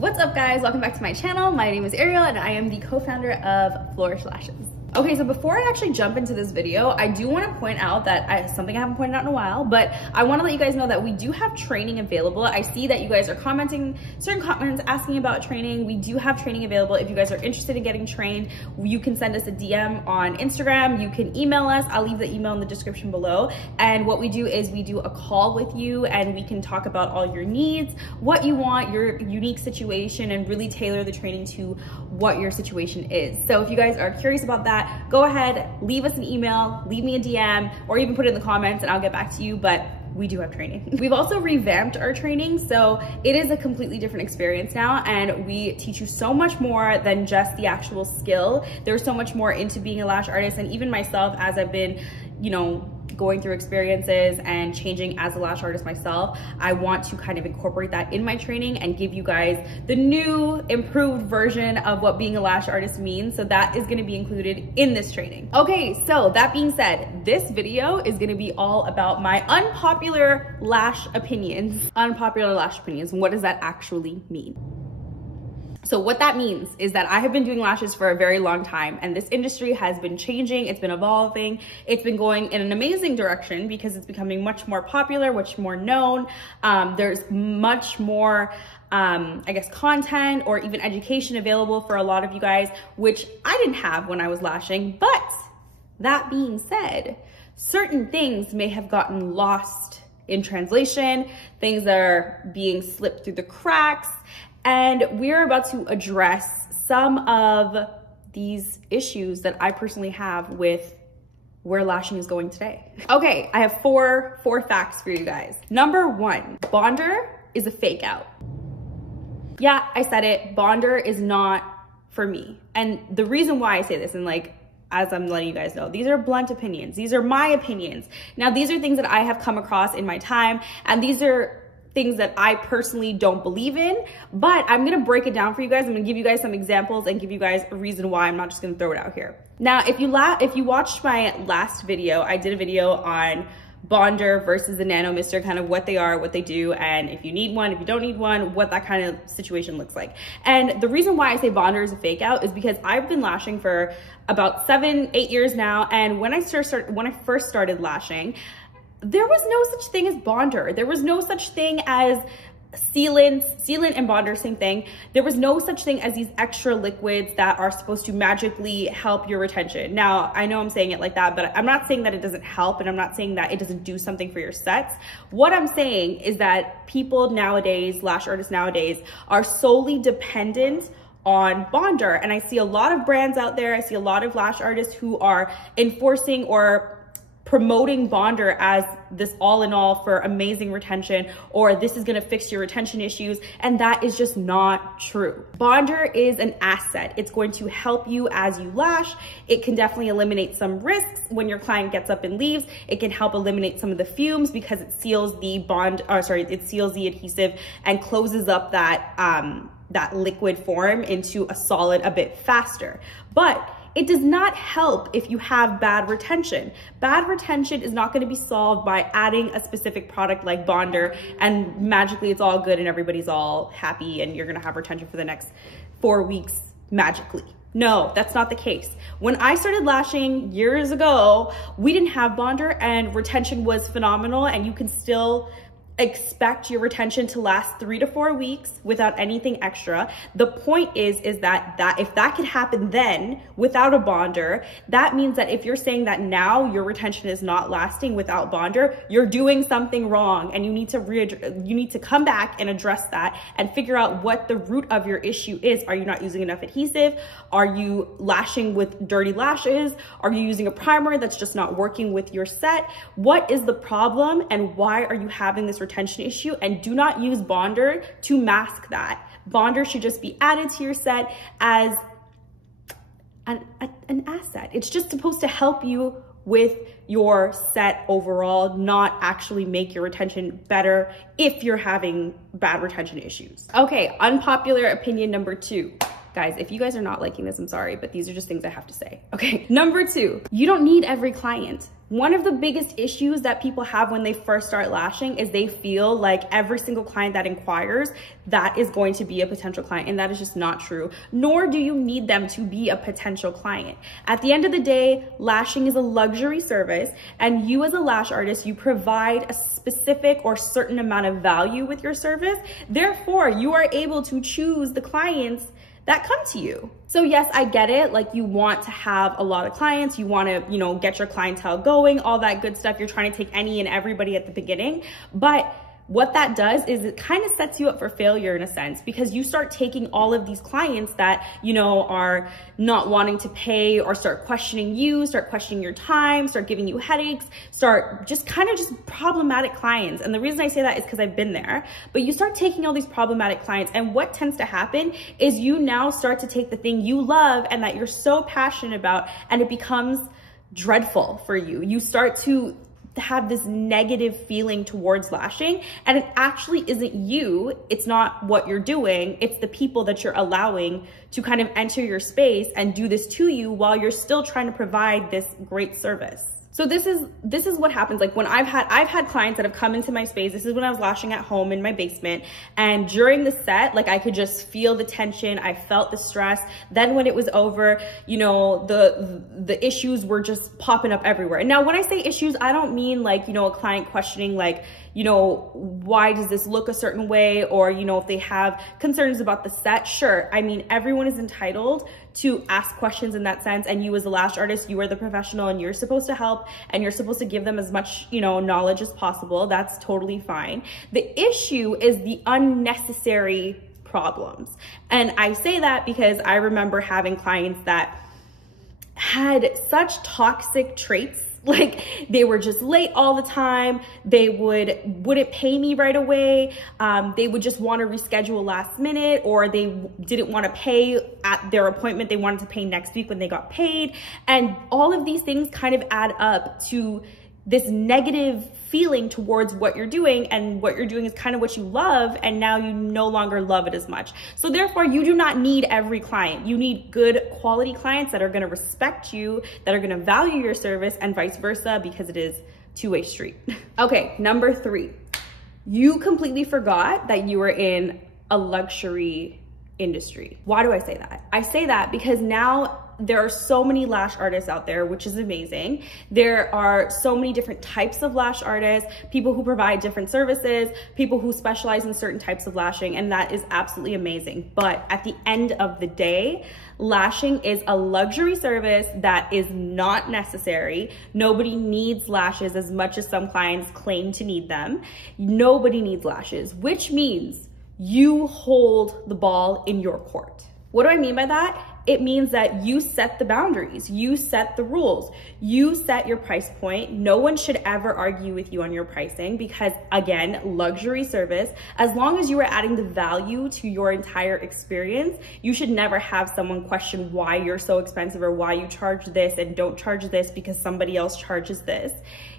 What's up guys, welcome back to my channel. My name is Ariel and I am the co-founder of Flourish Lashes. Okay, so before I actually jump into this video, I do want to point out that something I haven't pointed out in a while, but I want to let you guys know that we do have training available. I see that you guys are commenting certain comments asking about training. We do have training available. If you guys are interested in getting trained, you can send us a DM on Instagram. You can email us. I'll leave the email in the description below. And what we do is we do a call with you and we can talk about all your needs, what you want, your unique situation, and really tailor the training to what your situation is. So if you guys are curious about that, go ahead, leave us an email, leave me a DM, or even put it in the comments and I'll get back to you, but we do have training. We've also revamped our training, so it is a completely different experience now, and we teach you so much more than just the actual skill. There's so much more into being a lash artist, and even myself, as I've been, going through experiences and changing as a lash artist myself, I want to kind of incorporate that in my training and give you guys the new improved version of what being a lash artist means. So that is going to be included in this training. Okay, so that being said, this video is going to be all about my unpopular lash opinions. Unpopular lash opinions. What does that actually mean? So what that means is that I have been doing lashes for a very long time, and this industry has been changing, it's been evolving, it's been going in an amazing direction because it's becoming much more popular, much more known. There's much more, I guess, content or even education available for a lot of you guys, which I didn't have when I was lashing. But that being said, certain things may have gotten lost in translation, things are being slipped through the cracks, and we're about to address some of these issues that I personally have with where lashing is going today. Okay, I have four facts for you guys. Number one, Bonder is a fake out. Yeah, I said it, Bonder is not for me. And the reason why I say this, and as I'm letting you guys know, these are blunt opinions. These are my opinions. Now, these are things that I have come across in my time, and these are things that I personally don't believe in, but I'm gonna break it down for you guys. I'm gonna give you guys some examples and give you guys a reason why. I'm not just gonna throw it out here. Now, if you watched my last video, I did a video on Bonder versus the Nano Mister, kind of what they are, what they do, and if you need one, if you don't need one, what that kind of situation looks like. And the reason why I say Bonder is a fake out is because I've been lashing for about 7-8 years now, and when I first started lashing, there was no such thing as Bonder. There was no such thing as sealant and Bonder, same thing. There was no such thing as these extra liquids that are supposed to magically help your retention. Now, I know I'm saying it like that, but I'm not saying that it doesn't help, and I'm not saying that it doesn't do something for your sets. What I'm saying is that people nowadays, lash artists nowadays, are solely dependent on Bonder. And I see a lot of brands out there, I see a lot of lash artists who are enforcing or promoting Bonder as this all-in-all for amazing retention, or this is gonna fix your retention issues, and that is just not true. Bonder is an asset. It's going to help you as you lash. It can definitely eliminate some risks when your client gets up and leaves. It can help eliminate some of the fumes because it seals the it seals the adhesive and closes up that that liquid form into a solid a bit faster. But it does not help if you have bad retention. Bad retention is not going to be solved by adding a specific product like Bonder and magically it's all good and everybody's all happy and you're going to have retention for the next 4 weeks magically. No, that's not the case. When I started lashing years ago, we didn't have Bonder and retention was phenomenal, and you can still expect your retention to last 3 to 4 weeks without anything extra. The point is that if that could happen then without a Bonder, that means that if you're saying that now your retention is not lasting without Bonder, you're doing something wrong, and you need to come back and address that and figure out what the root of your issue is. Are you not using enough adhesive? Are you lashing with dirty lashes? Are you using a primer that's just not working with your set? What is the problem, and why are you having this retention issue? And do not use Bonder to mask that. Bonder should just be added to your set as an asset. It's just supposed to help you with your set overall, not actually make your retention better if you're having bad retention issues. Okay, unpopular opinion number 2. Guys, if you guys are not liking this, I'm sorry, but these are just things I have to say. Okay, number 2, you don't need every client. One of the biggest issues that people have when they first start lashing is they feel like every single client that inquires, that is going to be a potential client, and that is just not true. Nor do you need them to be a potential client. At the end of the day, lashing is a luxury service, and you as a lash artist, you provide a specific or certain amount of value with your service. Therefore, you are able to choose the clients that come to you. So yes, I get it. Like, you want to have a lot of clients, you want to, get your clientele going, all that good stuff. You're trying to take any and everybody at the beginning. But what that does is it kind of sets you up for failure in a sense, because you start taking all of these clients that, are not wanting to pay, or start questioning you, start questioning your time, start giving you headaches, start just problematic clients. And the reason I say that is because I've been there. But you start taking all these problematic clients, and what tends to happen is you now start to take the thing you love and that you're so passionate about, and it becomes dreadful for you. You start to have this negative feeling towards lashing, and it actually isn't you. It's not what you're doing. It's the people that you're allowing to kind of enter your space and do this to you while you're still trying to provide this great service. So this is what happens. Like, when I've had clients that have come into my space. This is when I was lashing at home in my basement, and during the set, like, I could just feel the tension. I felt the stress. Then when it was over, the issues were just popping up everywhere. And now when I say issues, I don't mean like, a client questioning like, why does this look a certain way? Or, if they have concerns about the set. Sure. I mean, everyone is entitled to ask questions in that sense. And you as a lash artist, you are the professional, and you're supposed to help, and you're supposed to give them as much, knowledge as possible. That's totally fine. The issue is the unnecessary problems. And I say that because I remember having clients that had such toxic traits. Like, they were just late all the time. They wouldn't pay me right away. They would just want to reschedule last minute, or they didn't want to pay at their appointment. They wanted to pay next week when they got paid. And all of these things kind of add up to this negative feeling towards what you're doing, and what you're doing is kind of what you love, and now you no longer love it as much. So therefore, you do not need every client. You need good quality clients that are going to respect you, that are going to value your service, and vice versa, because it is two-way street. Okay, number 3, you completely forgot that you were in a luxury industry. Why do I say that? I say that because now there are so many lash artists out there, which is amazing. There are so many different types of lash artists, people who provide different services, people who specialize in certain types of lashing, and that is absolutely amazing. But at the end of the day, lashing is a luxury service that is not necessary. Nobody needs lashes as much as some clients claim to need them. Nobody needs lashes, which means you hold the ball in your court. What do I mean by that? It means that you set the boundaries, you set the rules, you set your price point. No one should ever argue with you on your pricing, because again, luxury service, as long as you are adding the value to your entire experience, you should never have someone question why you're so expensive, or why you charge this and don't charge this because somebody else charges this.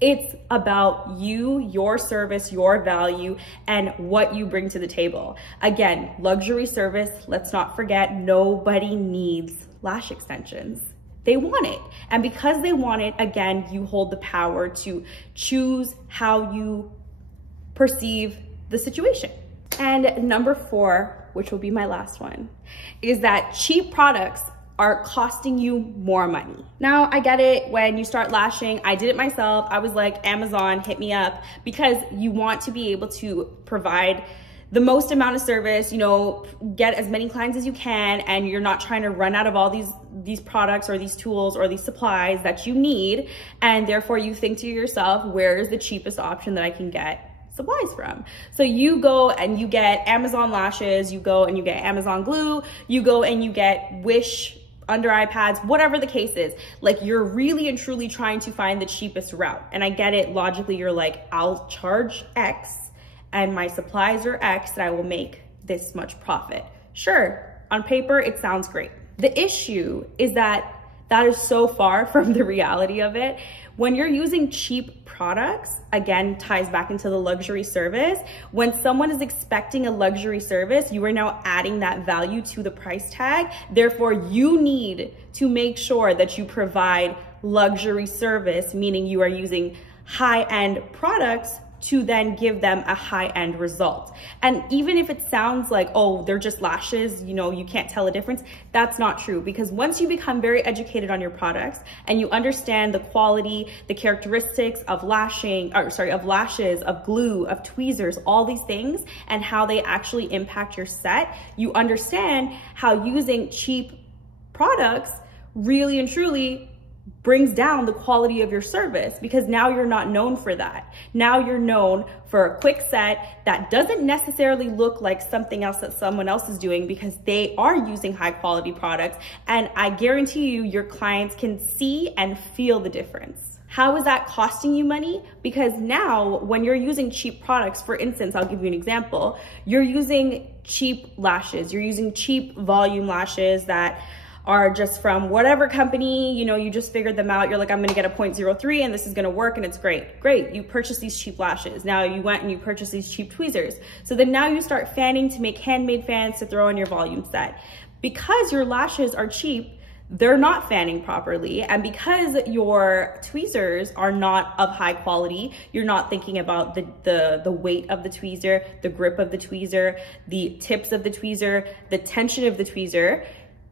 It's about you, your service, your value, and what you bring to the table. Again, luxury service, let's not forget, nobody needs lash extensions. They want it. And because they want it, again, you hold the power to choose how you perceive the situation. And number 4, which will be my last one, is that cheap products are costing you more money. Now, I get it. When you start lashing, I did it myself. I was like, Amazon, hit me up, because you want to be able to provide the most amount of service, get as many clients as you can, and you're not trying to run out of all these products or these tools or these supplies that you need. And therefore you think to yourself, where is the cheapest option that I can get supplies from? So you go and you get Amazon lashes, you go and you get Amazon glue, you go and you get Wish under eye pads, whatever the case is. Like, you're really and truly trying to find the cheapest route. And I get it, logically you're like, I'll charge X and my supplies are X and I will make this much profit. Sure, on paper it sounds great. The issue is that that is so far from the reality of it. When you're using cheap products, again, ties back into the luxury service. When someone is expecting a luxury service, you are now adding that value to the price tag. Therefore, you need to make sure that you provide luxury service, meaning you are using high-end products to then give them a high-end result. And even if it sounds like, oh, they're just lashes, you know, you can't tell a difference, that's not true. Because once you become very educated on your products and you understand the quality, the characteristics of lashing, or sorry, of lashes, of glue, of tweezers, all these things, and how they actually impact your set, you understand how using cheap products really and truly brings down the quality of your service, because now you're not known for that. Now you're known for a quick set that doesn't necessarily look like something else that someone else is doing, because they are using high quality products. And I guarantee you, your clients can see and feel the difference. How is that costing you money? Because now when you're using cheap products, for instance, I'll give you an example, you're using cheap lashes, you're using cheap volume lashes that are just from whatever company, you know, you just figured them out. You're like, I'm gonna get a 0.03 and this is gonna work and it's great. Great, you purchase these cheap lashes. Now you went and you purchased these cheap tweezers. So then now you start fanning to make handmade fans to throw in your volume set. Because your lashes are cheap, they're not fanning properly. And because your tweezers are not of high quality, you're not thinking about the weight of the tweezer, the grip of the tweezer, the tips of the tweezer, the tension of the tweezer,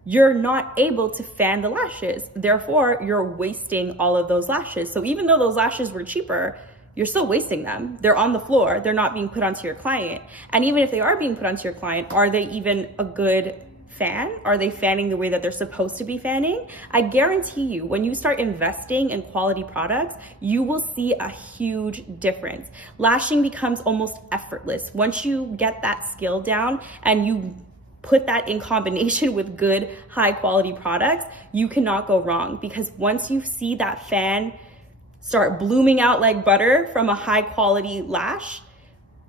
you're not able to fan the lashes. Therefore, you're wasting all of those lashes. So even though those lashes were cheaper, you're still wasting them. They're on the floor. They're not being put onto your client. And even if they are being put onto your client, are they even a good fan? Are they fanning the way that they're supposed to be fanning? I guarantee you, when you start investing in quality products, you will see a huge difference. Lashing becomes almost effortless. Once you get that skill down and you put that in combination with good, high quality products, you cannot go wrong. Because once you see that fan start blooming out like butter from a high quality lash,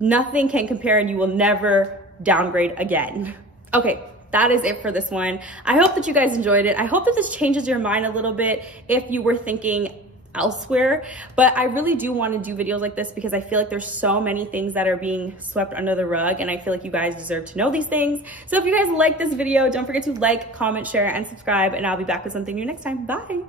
nothing can compare and you will never downgrade again. Okay, that is it for this one. I hope that you guys enjoyed it. I hope that this changes your mind a little bit if you were thinking elsewhere, but I really do want to do videos like this because I feel like there's so many things that are being swept under the rug, and I feel like you guys deserve to know these things. So if you guys like this video, don't forget to like, comment, share, and subscribe, and I'll be back with something new next time. Bye.